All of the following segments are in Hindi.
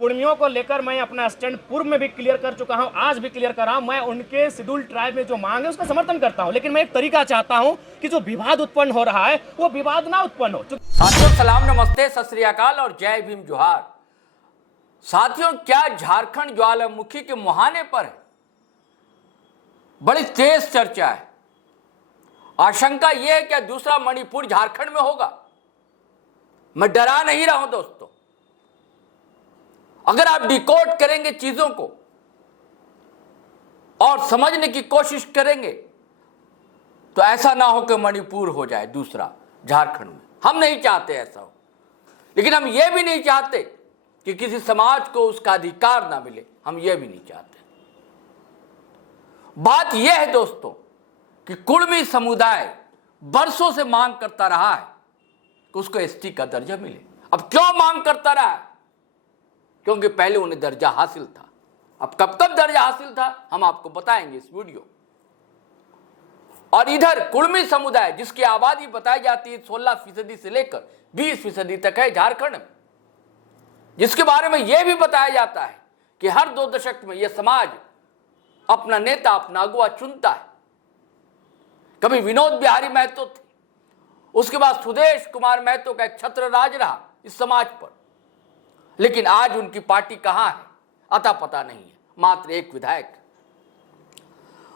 कुर्मियों को लेकर मैं अपना स्टैंड पूर्व में भी क्लियर कर चुका हूं, आज भी क्लियर कर रहा हूं। मैं उनके शेड्यूल ट्राइब में जो मांग है उसका समर्थन करता हूं, लेकिन मैं एक तरीका चाहता हूं कि जो विवाद उत्पन्न हो रहा है वो विवाद ना उत्पन्न हो। साथियों सलाम, नमस्ते, सत श्री अकाल और जय भीम जोहार। साथियों, क्या झारखंड ज्वालामुखी के मुहाने पर है? बड़ी तेज चर्चा है। आशंका यह है कि दूसरा मणिपुर झारखंड में होगा। मैं डरा नहीं रहा हूं दोस्तों। अगर आप डिकोड करेंगे चीजों को और समझने की कोशिश करेंगे तो ऐसा ना हो कि मणिपुर हो जाए दूसरा झारखंड में। हम नहीं चाहते ऐसा हो, लेकिन हम यह भी नहीं चाहते कि किसी समाज को उसका अधिकार ना मिले। हम यह भी नहीं चाहते। बात यह है दोस्तों कि कुर्मी समुदाय बरसों से मांग करता रहा है कि उसको एसटी का दर्जा मिले। अब क्यों मांग करता रहा है? क्योंकि पहले उन्हें दर्जा हासिल था। अब कब कब दर्जा हासिल था हम आपको बताएंगे इस वीडियो। और इधर कुर्मी समुदाय जिसकी आबादी बताई जाती है 16% से लेकर 20% तक है झारखंड में, जिसके बारे में यह भी बताया जाता है कि हर 2 दशक में यह समाज अपना नेता, अपना अगुवा चुनता है। कभी विनोद बिहारी महतो थे, उसके बाद सुदेश कुमार महतो का एक छत्र राज रहा इस समाज पर, लेकिन आज उनकी पार्टी कहां है अता पता नहीं है। मात्र एक विधायक।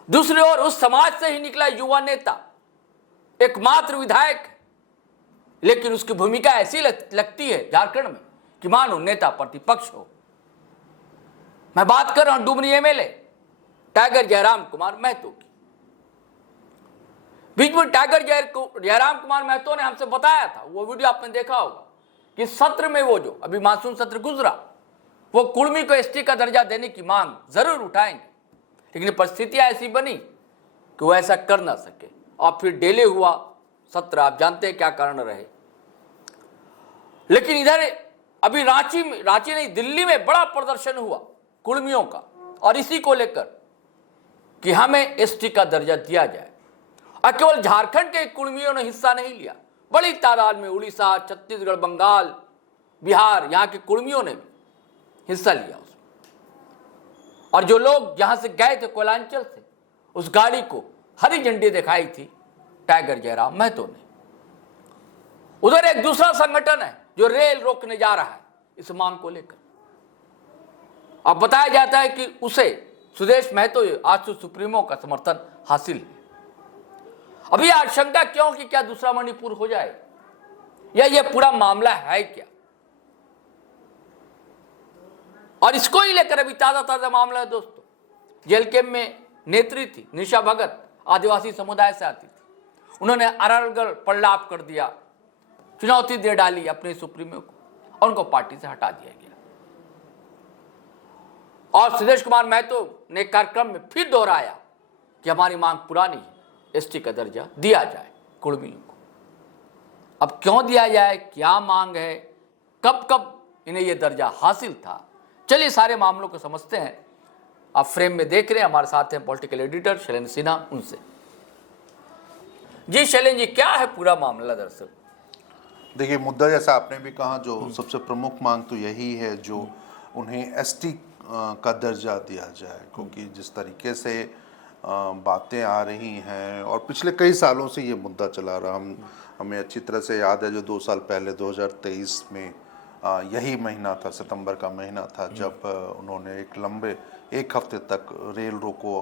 दूसरी ओर उस समाज से ही निकला युवा नेता एकमात्र विधायक है, लेकिन उसकी भूमिका ऐसी लगती है झारखंड में कि मानो नेता प्रतिपक्ष हो। मैं बात कर रहा हूं डुमरी एमएलए टाइगर जयराम कुमार महतो की। बीच में टाइगर जयराम कुमार महतो ने हमसे बताया था, वो वीडियो आपने देखा होगा, कि सत्र में वो जो अभी मानसून सत्र गुजरा वो कुर्मी को एसटी का दर्जा देने की मांग जरूर उठाएंगे, लेकिन परिस्थितियां ऐसी बनी कि वो ऐसा कर ना सके और फिर डिले हुआ सत्र। आप जानते हैं क्या कारण रहे। लेकिन इधर अभी रांची नहीं, दिल्ली में बड़ा प्रदर्शन हुआ कुर्मियों का, और इसी को लेकर कि हमें एसटी का दर्जा दिया जाए। और केवल झारखंड के कुर्मियों ने हिस्सा नहीं लिया, बड़ी तादाद में उड़ीसा, छत्तीसगढ़, बंगाल, बिहार, यहां के कुर्मियों ने भी हिस्सा लिया उसमें। और जो लोग यहां से गए थे कोयलांचल से, उस गाड़ी को हरी झंडी दिखाई थी टाइगर जयराम महतो ने। उधर एक दूसरा संगठन है जो रेल रोकने जा रहा है इस मांग को लेकर। अब बताया जाता है कि उसे सुदेश महतो आजसू सुप्रीमो का समर्थन हासिल है। अभी आशंका क्यों कि क्या दूसरा मणिपुर हो जाए, या यह पूरा मामला है क्या? और इसको ही लेकर अभी ताजा मामला है दोस्तों। जेल कैंप में नेत्री थी निशा भगत, आदिवासी समुदाय से आती थी। उन्होंने अरलगढ़ पड़लाप कर दिया, चुनौती दे डाली अपने सुप्रीमो को, और उनको पार्टी से हटा दिया गया। और सुदेश कुमार महतो ने कार्यक्रम में फिर दोहराया कि हमारी मांग पुरानी है, एसटी का दर्जा दिया जाए कुर्मियों को। अब क्यों दिया जाए, क्या मांग है, कब कब इन्हें यह दर्जा हासिल था, चलिए सारे मामलों को समझते हैं। आप फ्रेम में देख रहे हैं, हमारे साथ हैं पॉलिटिकल एडिटर शैलेंद्र सिन्हा। उनसे जी शैलेंद्र जी, क्या है पूरा मामला दरअसल? देखिए, मुद्दा जैसा आपने भी कहा, जो सबसे प्रमुख मांग तो यही है जो उन्हें एसटी का दर्जा दिया जाए, क्योंकि जिस तरीके से बातें आ रही हैं और पिछले कई सालों से ये मुद्दा चला रहा, हमें अच्छी तरह से याद है जो 2 साल पहले 2023 में यही महीना था, सितंबर का महीना था, जब उन्होंने एक हफ्ते तक रेल रोको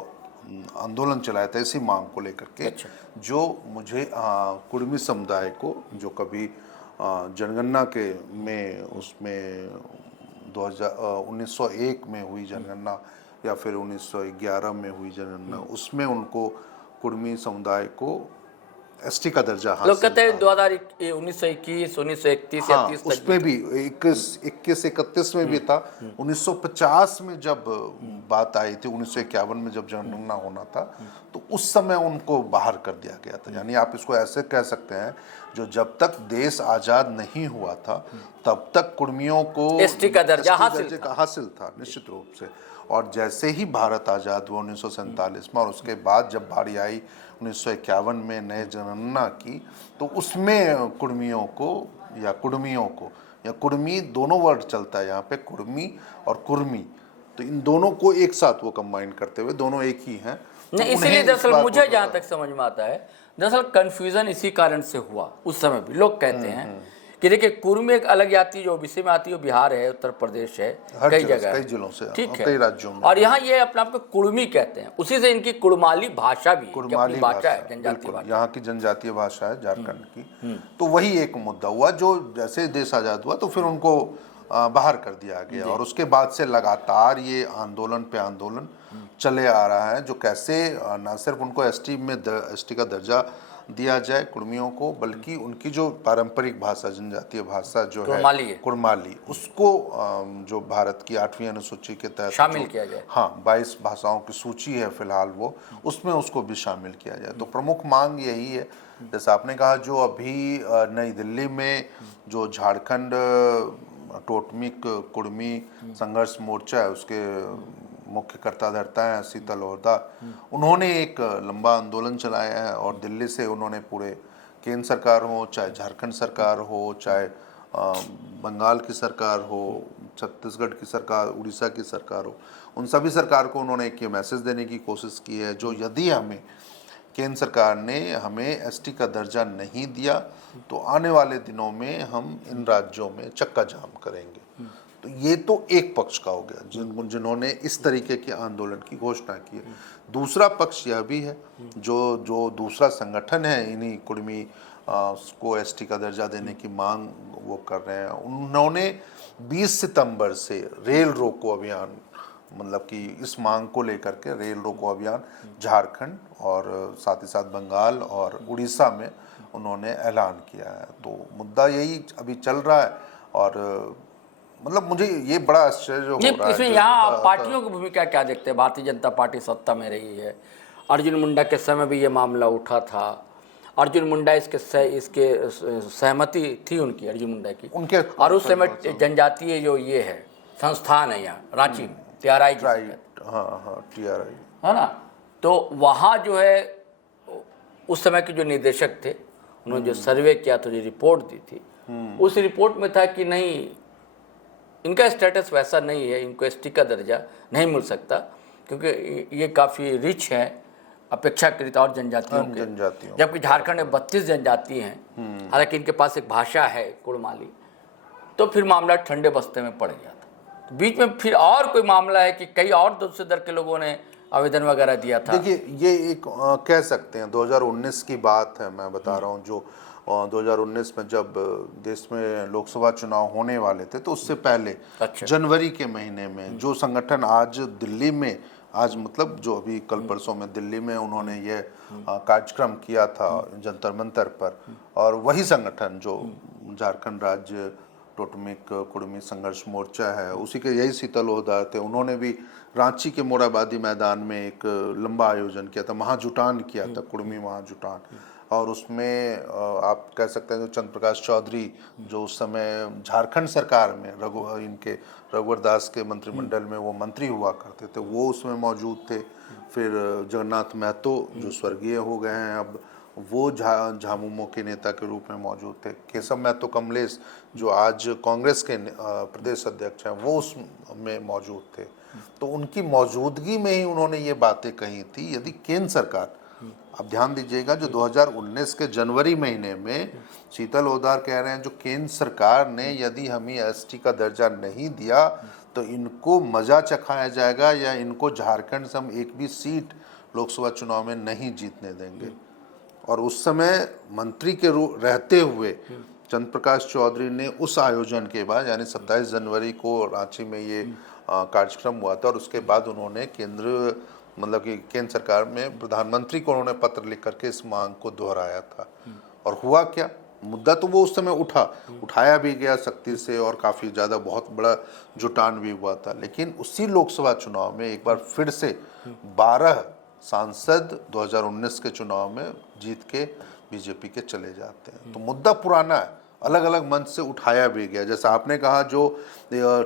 आंदोलन चलाया था इसी मांग को लेकर के। अच्छा। जो मुझे कुर्मी समुदाय को, जो कभी जनगणना के में उसमें 1901 में हुई जनगणना या फिर 1911 में हुई जनगणना, उसमें उनको कुर्मी समुदाय को एसटी का दर्जा हासिल लोग कहते हैं 1921, 1931 या 30 तक उसमें भी 21-31 में भी था। 1950 में जब बात आई थी, 1951 में जब जनगणना होना था, तो उस समय उनको बाहर कर दिया गया था। यानी आप इसको ऐसे कह सकते हैं, जो जब तक देश आजाद नहीं हुआ था तब तक कुर्मियों को एसटी का दर्जा हासिल था निश्चित रूप से। और जैसे ही भारत आज़ाद हुआ 1947 में, और उसके बाद जब बारी आई 1951 में नए जनगणना की, तो उसमें कुर्मियों को या कुर्मी, दोनों वर्ड चलता है यहाँ पे, कुर्मी और कुर्मी, तो इन दोनों को एक साथ वो कंबाइन करते हुए दोनों एक ही हैं। नहीं, तो इसीलिए उन्हें इस दरअसल बात मुझे को- जहां तक समझ में आता है, दरअसल कंफ्यूजन इसी कारण से हुआ उस समय भी। लोग कहते हैं कि देखिए कुर्मी एक अलग जाति जो ओबीसी में आती है, बिहार है, उत्तर प्रदेश है, हर कई जगह, जगह कई है, जिलों से, ठीक है, कई राज्यों में। और यहाँ ये अपने आप को कुर्मी कहते हैं, उसी से इनकी कुड़माली भाषा भी है, कि अपनी कुर्माली भाषा है, भाषा, जनजातीय बिल्कुल, भाषा। यहाँ की जनजातीय भाषा है झारखंड की। तो वही एक मुद्दा हुआ, जो जैसे देश आजाद हुआ तो फिर उनको बाहर कर दिया गया, और उसके बाद से लगातार ये आंदोलन पे आंदोलन चले आ रहा है, जो कैसे न सिर्फ उनको एसटी का दर्जा दिया जाए कुर्मियों को, बल्कि उनकी जो पारंपरिक भाषा, जनजातीय भाषा जो कुड़माली है है। कुर्माली, उसको जो भारत की 8वीं अनुसूची के तहत शामिल जो- किया जाए। हाँ, 22 भाषाओं की सूची है फिलहाल, वो उसमें उसको भी शामिल किया जाए। तो प्रमुख मांग यही है, जैसे आपने कहा, जो अभी नई दिल्ली में जो झारखंड टोटमिक कुर्मी संघर्ष मोर्चा है, उसके मुख्य कर्ता धर्ता है शीतल ओहदा, उन्होंने एक लंबा आंदोलन चलाया है, और दिल्ली से उन्होंने पूरे केंद्र सरकार हो, चाहे झारखंड सरकार हो, चाहे बंगाल की सरकार हो, छत्तीसगढ़ की सरकार, उड़ीसा की सरकार हो, उन सभी सरकार को उन्होंने एक ये मैसेज देने की कोशिश की है, जो यदि हमें केंद्र सरकार ने हमें एसटी का दर्जा नहीं दिया तो आने वाले दिनों में हम इन राज्यों में चक्का जाम करेंगे। तो ये तो एक पक्ष का हो गया, जिन्होंने इस तरीके के आंदोलन की घोषणा की है। दूसरा पक्ष यह भी है, जो दूसरा संगठन है इन्हीं कुर्मी को एसटी का दर्जा देने की मांग वो कर रहे हैं, उन्होंने 20 सितंबर से रेल रोको अभियान, मतलब कि इस मांग को लेकर के रेल रोको अभियान झारखंड और साथ ही साथ बंगाल और उड़ीसा में उन्होंने ऐलान किया है। तो मुद्दा यही अभी चल रहा है, और मतलब मुझे ये बड़ा आश्चर्य हो रहा है। इसमें यहाँ आप पार्टियों की भूमिका क्या देखते हैं? भारतीय जनता पार्टी सत्ता में रही है, अर्जुन मुंडा के समय भी ये मामला उठा था, अर्जुन मुंडा इसके सहमति थी उनकी, अर्जुन मुंडा की उनके, और उस समय जनजातीय जो ये है संस्थान है यहाँ रांची में, TRI, हाँ TRI है ना, तो वहाँ जो है उस समय के जो निदेशक थे, उन्होंने जो सर्वे किया था, जो रिपोर्ट दी थी, उस रिपोर्ट में था कि नहीं, इनका स्टेटस वैसा नहीं है, इनको एसटी का दर्जा नहीं मिल सकता, क्योंकि ये काफ़ी रिच है अपेक्षाकृत और जनजातियों के, जबकि झारखंड में 32 जनजाति हैं, हालांकि इनके पास एक भाषा है कुड़माली। तो फिर मामला ठंडे बस्ते में पड़ गया था। तो बीच में फिर और कोई मामला है कि कई और दूसरे दर के लोगों ने आवेदन वगैरह दिया था। देखिए, ये एक कह सकते हैं 2019 की बात है, मैं बता रहा हूँ, जो 2019 में जब देश में लोकसभा चुनाव होने वाले थे, तो उससे पहले जनवरी के महीने में जो संगठन आज दिल्ली में, आज मतलब जो अभी कल परसों में दिल्ली में उन्होंने ये कार्यक्रम किया था जंतर मंतर पर, और वही संगठन जो झारखंड राज्य टोटमिक कुर्मी संघर्ष मोर्चा है, उसी के यही शीतल ओहदा थे, उन्होंने भी रांची के मोराबादी मैदान में एक लंबा आयोजन किया था, महाजुटान किया था, कुर्मी महाजुटान, और उसमें आप कह सकते हैं जो चंद्र प्रकाश चौधरी, जो उस समय झारखंड सरकार में इनके रघुवर दास के मंत्रिमंडल में वो मंत्री हुआ करते थे, वो उसमें मौजूद थे। फिर जगन्नाथ महतो जो स्वर्गीय हो गए हैं अब, वो झामुमो के नेता के रूप में मौजूद थे। केशव महतो कमलेश जो आज कांग्रेस के प्रदेश अध्यक्ष हैं, वो उसमें मौजूद थे। तो उनकी मौजूदगी में ही उन्होंने ये बातें कही थी। यदि केंद्र सरकार, अब ध्यान दीजिएगा, जो 2019 के जनवरी महीने में शीतल ओहदा कह रहे हैं, जो केंद्र सरकार ने यदि हमें एसटी का दर्जा नहीं दिया तो इनको मजा चखाया जाएगा, या इनको झारखंड से हम एक भी सीट लोकसभा चुनाव में नहीं जीतने देंगे। और उस समय मंत्री के रहते हुए चंद्र प्रकाश चौधरी ने उस आयोजन के बाद, यानी 27 जनवरी को रांची में ये कार्यक्रम हुआ था, और उसके बाद उन्होंने मतलब कि केंद्र सरकार में प्रधानमंत्री को उन्होंने पत्र लिख करके इस मांग को दोहराया था। और हुआ क्या, मुद्दा तो वो उस समय उठाया भी गया सख्ती से, और काफ़ी ज़्यादा बहुत बड़ा जुटान भी हुआ था। लेकिन उसी लोकसभा चुनाव में एक बार फिर से 12 सांसद 2019 के चुनाव में जीत के बीजेपी के चले जाते हैं। तो मुद्दा पुराना है, अलग अलग मंच से उठाया भी गया। जैसा आपने कहा, जो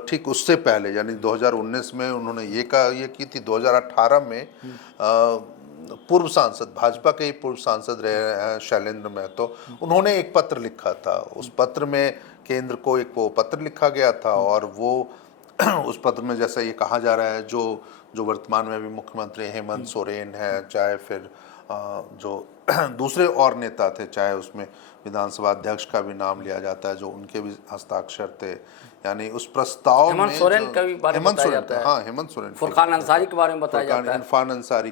ठीक उससे पहले यानी 2019 में उन्होंने ये की थी, 2018 में पूर्व सांसद, भाजपा के ही पूर्व सांसद रहे हैं शैलेंद्र महतो, उन्होंने एक पत्र लिखा था। उस पत्र में केंद्र को एक वो पत्र लिखा गया था और वो उस पत्र में जैसा ये कहा जा रहा है, जो वर्तमान में भी मुख्यमंत्री हेमंत सोरेन है, चाहे फिर जो दूसरे और नेता थे, चाहे उसमें विधानसभा अध्यक्ष का भी नाम लिया जाता है, जो उनके भी हस्ताक्षर थे, यानी उस प्रस्ताव हेमंत में सोरेन का भी बारे में बताया जाता है। हाँ, हेमंत सोरेन, फुरकान अंसारी के बारे में बताया जाता है, इरफान अंसारी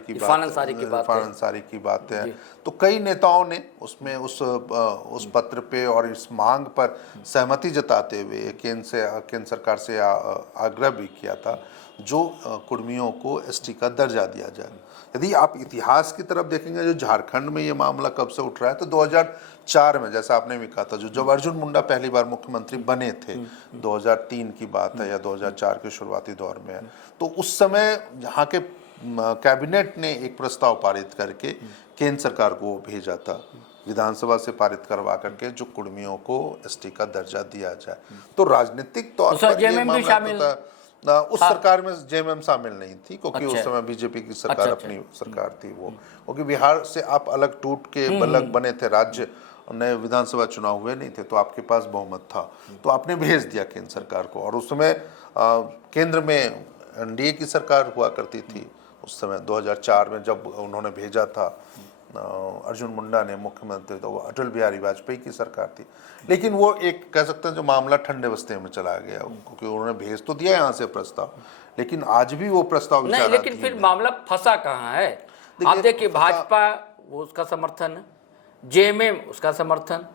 की बात है। तो कई नेताओं ने उसमें उस पत्र पे और इस मांग पर सहमति जताते हुए केंद्र सरकार से आग्रह भी किया था जो कुर्मियों को एसटी का दर्जा दिया जाए। यदि आप इतिहास की तरफ देखेंगे, जो झारखंड में ये मामला कब से उठ रहा है, तो 2004 में, जैसा आपने भी कहा था, जब अर्जुन मुंडा पहली बार मुख्यमंत्री बने थे, 2003 की बात है या 2004 के शुरुआती दौर में है, तो उस समय यहाँ के कैबिनेट ने एक प्रस्ताव पारित करके केंद्र सरकार को भेजा था, विधानसभा से पारित करवा करके, जो कुर्मियों को एसटी का दर्जा दिया जाए। तो राजनीतिक तौर पर ये मामला उस सरकार में जेएमएम शामिल नहीं थी, क्योंकि उस समय बीजेपी की सरकार अपनी सरकार थी वो, क्योंकि बिहार से आप अलग टूट के अलग बने थे, राज्य नए विधानसभा चुनाव हुए नहीं थे, तो आपके पास बहुमत था, तो आपने भेज दिया केंद्र सरकार को। और उस समय केंद्र में एनडीए की सरकार हुआ करती थी उस समय 2004 में, जब उन्होंने भेजा था अर्जुन मुंडा ने मुख्यमंत्री, तो वो अटल बिहारी वाजपेयी की सरकार थी। लेकिन वो एक कह सकते हैं जो मामला ठंडे बस्ते में चला गया, क्योंकि उन्होंने भेज तो दिया यहाँ से प्रस्ताव, लेकिन आज भी वो प्रस्ताव नहीं, लेकिन फिर मामला फंसा कहाँ है? आप देखिए, भाजपा वो उसका समर्थन, जेएमएम उसका समर्थन,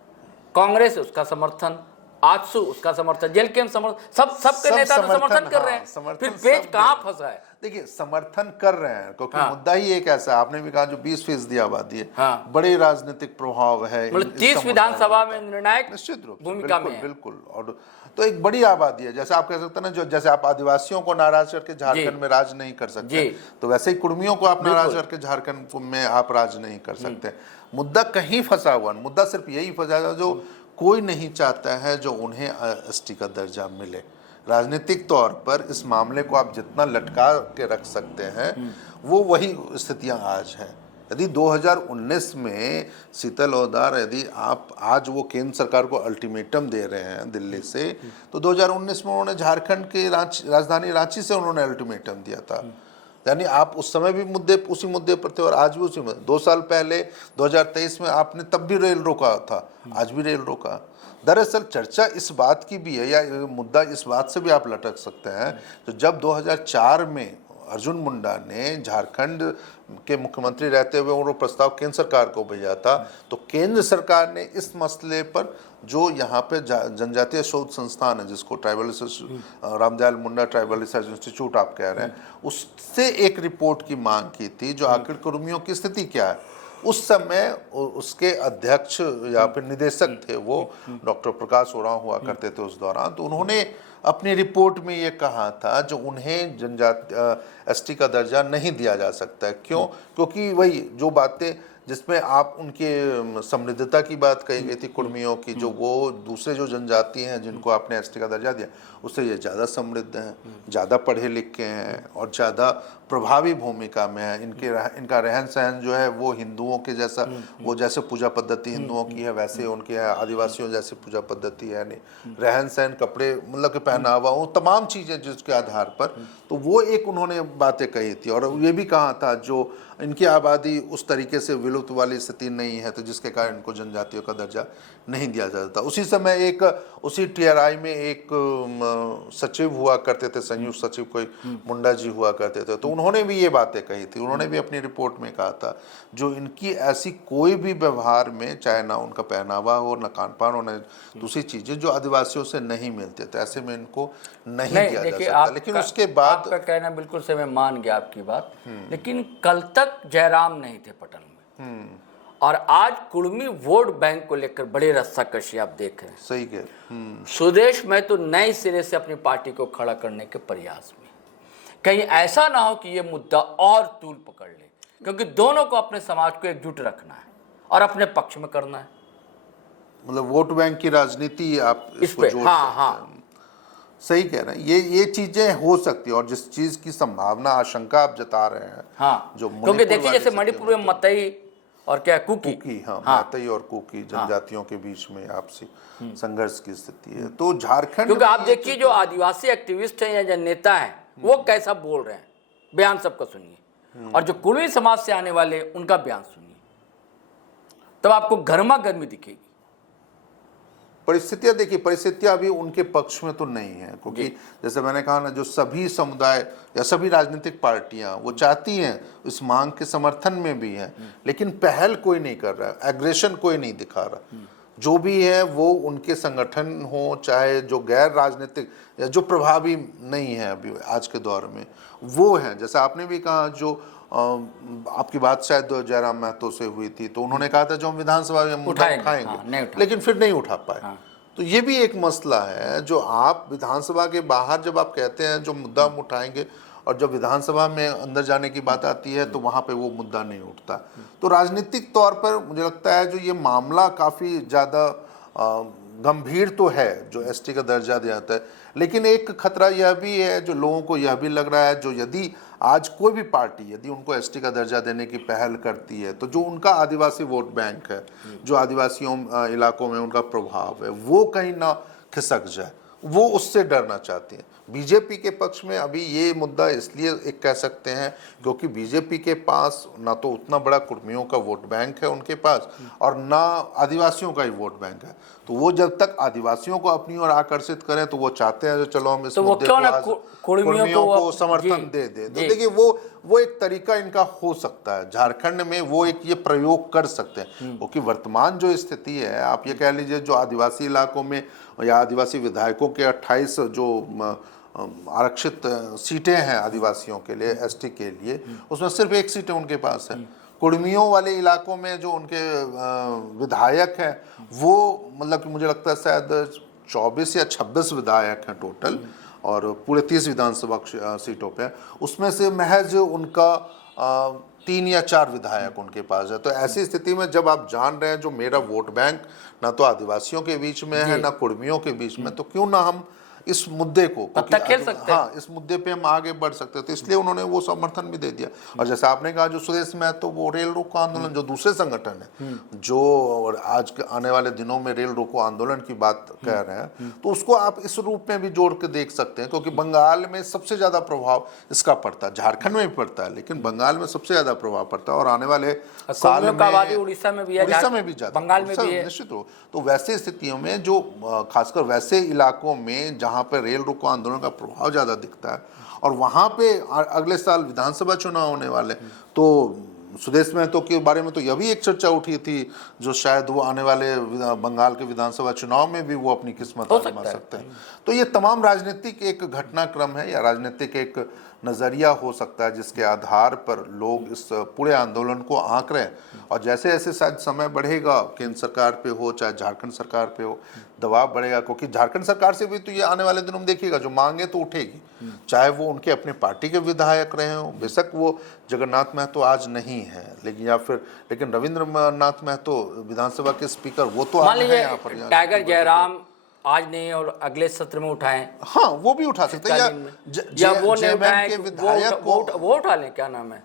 कांग्रेस उसका समर्थन, आजसू उसका समर्थन, जेलकेम समर्थन, सबके नेता तो समर्थन कर रहे हैं, फिर पेच कहाँ फंसा है? देखिए, समर्थन कर रहे हैं क्योंकि मुद्दा ही एक ऐसा है, आपने भी कहा, जो 20% आबादी है, बड़े राजनीतिक प्रभाव है, मतलब 30 विधानसभा में निर्णायक निश्चित रूप भूमिका में, बिल्कुल। और तो एक बड़ी आबादी है, जैसे आप कह सकते हैं ना, जो जैसे आप आदिवासियों को नाराज करके झारखंड में राज नहीं कर सकते, तो वैसे ही कुर्मियों को आप नाराज करके झारखंड में आप राज नहीं कर सकते। मुद्दा कहीं फंसा हुआ, मुद्दा सिर्फ यही फंसा है, जो कोई नहीं चाहता है जो उन्हें एसटी का दर्जा मिले। राजनीतिक तौर पर इस मामले को आप जितना लटका के रख सकते हैं, वो वही स्थितियां आज हैं। यदि 2019 में शीतल ओदार, यदि आप आज वो केंद्र सरकार को अल्टीमेटम दे रहे हैं दिल्ली से, तो 2019 में उन्होंने झारखंड के राजधानी रांची से उन्होंने अल्टीमेटम दिया था। यानी आप उस समय भी उसी मुद्दे पर थे और आज भी उसी मुद्दे। 2 साल पहले 2023 में आपने तब भी रेल रोका था, आज भी रेल रोका। दरअसल चर्चा इस बात की भी है, या मुद्दा इस बात से भी आप लटक सकते हैं, तो जब 2004 में अर्जुन मुंडा ने झारखंड के मुख्यमंत्री रहते हुए वो प्रस्ताव केंद्र सरकार को भेजा था, तो केंद्र सरकार ने इस मसले पर, जो यहाँ पे जनजातीय शोध संस्थान है, जिसको tribal Ramdayal Munda tribal research institute आप कह रहे हैं, उससे एक रिपोर्ट की मांग की थी, जो आखिर कुर्मियों की स्थिति क्या है। उस समय उसके अध्यक्ष या फिर निदेशक थे वो डॉक्टर प्रकाश ओरांव हुआ करते थे उस दौरान। तो उन्होंने अपनी रिपोर्ट में ये कहा था जो उन्हें जनजाति एसटी का दर्जा नहीं दिया जा सकता है। क्यों? क्योंकि वही जो बातें जिसमें आप उनके समृद्धता की बात कही गई थी कुर्मियों की, जो वो दूसरे जो जनजाति हैं जिनको आपने एसटी का दर्जा दिया, उससे ये ज़्यादा समृद्ध हैं, ज़्यादा पढ़े लिखे हैं और ज़्यादा प्रभावी भूमिका में है। इनका रहन सहन जो है वो हिंदुओं के जैसा, वो जैसे पूजा पद्धति हिंदुओं की है वैसे उनकी है, आदिवासियों जैसे पूजा पद्धति है, नहीं रहन सहन, कपड़े, मतलब कि पहनावा, वो तमाम चीज़ें जिसके आधार पर, तो वो एक उन्होंने बातें कही थी। और ये भी कहा था जो इनकी आबादी उस तरीके से विलुप्त वाली स्थिति नहीं है, तो जिसके कारण इनको जनजातियों का दर्जा नहीं दिया जाता। उसी समय उसी टीआरआई में एक सचिव हुआ करते थे, संयुक्त सचिव कोई मुंडा जी हुआ करते थे, तो उन्होंने भी ये बातें कही थी। उन्होंने भी अपनी रिपोर्ट में कहा था जो इनकी ऐसी कोई भी व्यवहार में, चाहे ना उनका पहनावा हो, ना खान पान हो, ना दूसरी चीजें जो आदिवासियों से नहीं मिलते, तो ऐसे में इनको नहीं दिया जा सकता। लेकिन उसके बाद आपका कहना बिल्कुल से मैं मान गया आपकी बात, लेकिन कल तक जयराम नहीं थे पटन में, और आज कुर्मी वोट बैंक को लेकर बड़े रस्साकशी आप देख रहे हैं। सही कह सुदेश मैं तो नए सिरे से अपनी पार्टी को खड़ा करने के प्रयास में, कहीं ऐसा ना हो कि ये मुद्दा और तूल पकड़ ले, क्योंकि दोनों को अपने समाज को एकजुट रखना है और अपने पक्ष में करना है। मतलब वोट बैंक की राजनीति आप इसको जोड़ सकते हैं। सही कह रहे हैं, ये चीजें हो सकती है। और जिस चीज की संभावना, आशंका आप जता रहे हैं, जो क्योंकि देखिए जैसे मणिपुर में मतई और क्या कुकी। कुकी, हाँ, मैतई और कुकी जनजातियों के बीच में आपसी संघर्ष की स्थिति है। तो झारखंड क्योंकि में आप देखिए जो आदिवासी एक्टिविस्ट हैं या जो नेता हैं वो कैसा बोल रहे हैं, बयान सबका सुनिए, और जो कुर्मी समाज से आने वाले उनका बयान सुनिए, तब आपको गर्मा गर्मी दिखेगी। परिस्थितियां देखिए, परिस्थितियां अभी उनके पक्ष में तो नहीं है, क्योंकि जैसे मैंने कहा ना, जो सभी समुदाय या सभी राजनीतिक पार्टियां वो चाहती हैं, इस मांग के समर्थन में भी हैं, लेकिन पहल कोई नहीं कर रहा है, एग्रेशन कोई नहीं दिखा रहा। जो भी है वो उनके संगठन हो, चाहे जो गैर राजनीतिक या जो प्रभावी नहीं है अभी आज के दौर में, वो हैं। जैसा आपने भी कहा, जो आपकी बात शायद जयराम महतो से हुई थी, तो उन्होंने कहा था जो हम विधानसभा में मुद्दा उठाएंगे, लेकिन फिर नहीं उठा पाए। तो ये भी एक मसला है, जो आप विधानसभा के बाहर जब आप कहते हैं जो मुद्दा हम उठाएंगे, और जब विधानसभा में अंदर जाने की बात आती है तो वहाँ पे वो मुद्दा नहीं उठता। तो राजनीतिक तौर पर मुझे लगता है जो ये मामला काफ़ी ज़्यादा गंभीर तो है, जो एसटी का दर्जा दिया जाता है, लेकिन एक खतरा यह भी है, जो लोगों को यह भी लग रहा है, जो यदि आज कोई भी पार्टी यदि उनको एसटी का दर्जा देने की पहल करती है, तो जो उनका आदिवासी वोट बैंक है, जो आदिवासियों इलाकों में उनका प्रभाव है, वो कहीं ना खिसक जाए, वो उससे डरना चाहते हैं। बीजेपी के पक्ष में अभी ये मुद्दा इसलिए एक कह सकते हैं क्योंकि बीजेपी के पास ना तो उतना बड़ा कुर्मियों का वोट बैंक है उनके पास, और ना आदिवासियों का ही वोट बैंक है। तो वो जब तक आदिवासियों को अपनी ओर आकर्षित करें, तो वो चाहते हैं जो चलो हम इस तो मुद्दे को कुर्मियों को समर्थन दे दे। तो देखिए वो एक तरीका इनका हो सकता है, झारखंड में वो एक ये प्रयोग कर सकते हैं, क्योंकि वर्तमान जो स्थिति है, आप ये कह लीजिए जो आदिवासी इलाकों में या आदिवासी विधायकों के 28 जो आरक्षित सीटें हैं आदिवासियों के लिए, एसटी के लिए, उसमें सिर्फ एक सीट उनके पास है। कुर्मियों वाले इलाकों में जो उनके विधायक हैं, वो मतलब कि मुझे लगता है शायद 24 या 26 विधायक हैं टोटल, और पूरे 30 विधानसभा सीटों पे, उसमें से महज उनका 3 या 4 विधायक उनके पास है। तो ऐसी स्थिति में जब आप जान रहे हैं जो मेरा वोट बैंक ना तो आदिवासियों के बीच में है ना कुर्मियों के बीच में, तो क्यों ना हम इस मुद्दे को पत्ता खेल सकते हैं। हाँ, इस मुद्दे पे हम आगे बढ़ सकते हैं। तो इसलिए उन्होंने वो समर्थन भी दे दिया। और जैसा आपने कहा जो सुदेश महतो, वो रेल रोको आंदोलन, जो दूसरे संगठन है जो और आज के आने वाले दिनों में रेल रोको आंदोलन की बात कह रहे हैं, तो उसको आप इस रूप में भी जोड़ के देख सकते हैं, क्योंकि बंगाल में सबसे ज्यादा प्रभाव इसका पड़ता है, झारखंड में भी पड़ता है, लेकिन बंगाल में सबसे ज्यादा प्रभाव पड़ता है। और आने वाले साल में उड़ीसा में भी है, उड़ीसा में भी ज्यादा, बंगाल में भी है, निश्चित हो। तो वैसे स्थितियों में जो खासकर वैसे इलाकों में जहाँ पर रेल रोको आंदोलन का प्रभाव ज्यादा दिखता है, और वहां पे अगले साल विधानसभा चुनाव होने वाले, तो सुदेश महतो के बारे में तो यह भी एक चर्चा उठी थी, जो शायद वो आने वाले बंगाल के विधानसभा चुनाव में भी वो अपनी किस्मत आजमा सकते हैं। तो ये तमाम राजनीतिक एक घटनाक्रम है या राजनीतिक एक नजरिया हो सकता है, जिसके आधार पर लोग इस पूरे आंदोलन को आंक रहे हैं। और जैसे जैसे शायद समय बढ़ेगा, केंद्र सरकार पे हो चाहे झारखंड सरकार पे हो, दबाव बढ़ेगा, क्योंकि झारखंड सरकार से भी तो ये आने वाले दिनों में देखिएगा जो मांगे तो उठेगी, चाहे वो उनके अपने पार्टी के विधायक रहे हो, बेशक वो जगन्नाथ महतो आज नहीं है, लेकिन रविंद्रनाथ महतो विधानसभा के स्पीकर, वो तो मान लीजिए टाइगर जयराम आज नहीं और अगले सत्र में उठाएं, हाँ वो भी उठा सकते हैं, या वो नहीं उठाएं, वो उठा लें, क्या नाम है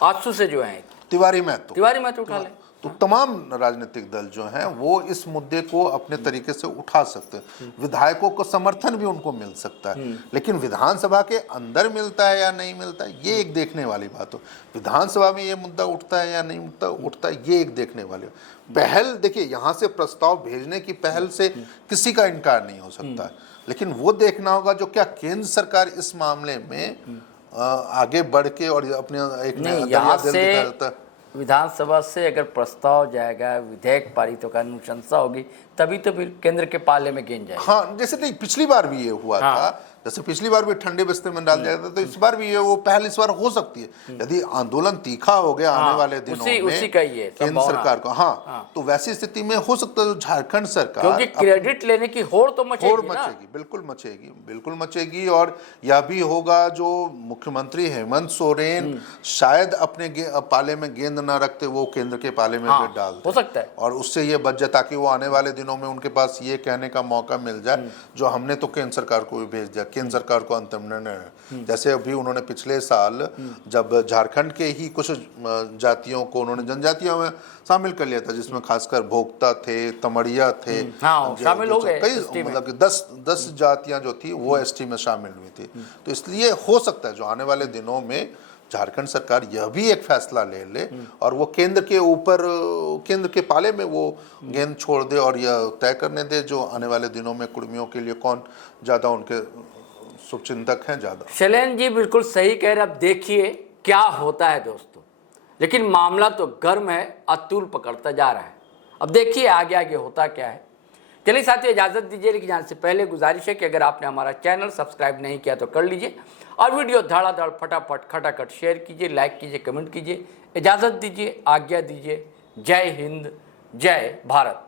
आजसू से जो है तिवारी महतो उठा लें। तो तमाम राजनीतिक दल जो हैं वो इस मुद्दे को अपने तरीके से उठा सकते हैं, विधायकों को समर्थन भी उनको मिल सकता है, लेकिन विधानसभा के अंदर मिलता है या नहीं मिलता है ये एक देखने वाली बात हो। विधानसभा में ये मुद्दा उठता है या नहीं उठता है ये एक देखने वाली हो। पहल देखिए, यहाँ से प्रस्ताव भेजने की पहल से किसी का इनकार नहीं हो सकता है, लेकिन वो देखना होगा जो क्या केंद्र सरकार इस मामले में आगे बढ़ के और अपने एक यहाँ से विधानसभा से अगर प्रस्ताव जाएगा, विधेयक पारित होगा, अनुशंसा होगी, तभी तो फिर केंद्र के पाले में गेंद जाएगी। हाँ, जैसे नहीं पिछली बार भी ये हुआ था, जैसे पिछली बार भी ठंडे बिस्तर में डाल दिया था, तो इस बार भी ये वो पहल इस बार हो सकती है यदि आंदोलन तीखा हो गया आने वाले दिनों में उसी का ही है केंद्र सरकार को। हाँ, तो वैसी स्थिति में हो सकता है झारखंड सरकार, क्योंकि क्रेडिट लेने की होड़ तो मचेगी, बिल्कुल मचेगी। और यह भी होगा जो मुख्यमंत्री हेमंत सोरेन शायद अपने पाले में गेंद न रखते, वो केंद्र के पाले में डाल हो सकता है, और उससे ये बच जाए, ताकि वो आने वाले दिनों में उनके पास ये कहने का मौका मिल जाए जो हमने तो केंद्र सरकार को भी भेज दिया, केंद्र सरकार को अंतिम निर्णय। जैसे अभी उन्होंने पिछले साल जब झारखंड के ही कुछ जातियों को उन्होंने जनजातियों में शामिल कर लिया था, जिसमें खासकर भोक्ता थे, तमड़िया थे, हाँ, शामिल हो गए कई ST में। मतलब कि 10 जातियां जो थी वो एसटी में शामिल हुई थी। तो इसलिए हो सकता है जो आने वाले दिनों में झारखंड सरकार यह भी एक फैसला ले ले और वो केंद्र के ऊपर, केंद्र के पाले में वो गेंद छोड़ दे और यह तय करने दे जो आने वाले दिनों में कुर्मियों के लिए कौन ज़्यादा उनके शुभचिंतक हैं ज़्यादा। शैलेंद्र जी बिल्कुल सही कह रहे। अब देखिए क्या होता है दोस्तों, लेकिन मामला तो गर्म है, अतुल पकड़ता जा रहा है। अब देखिए आगे आगे होता क्या है। चलिए साथियों, इजाज़त दीजिए, लेकिन जाने से पहले गुजारिश है कि अगर आपने हमारा चैनल सब्सक्राइब नहीं किया तो कर लीजिए और वीडियो धड़ाधड़ फटाफट खटाखट शेयर कीजिए, लाइक कीजिए, कमेंट कीजिए। इजाज़त दीजिए, आज्ञा दीजिए। जय हिंद, जय भारत।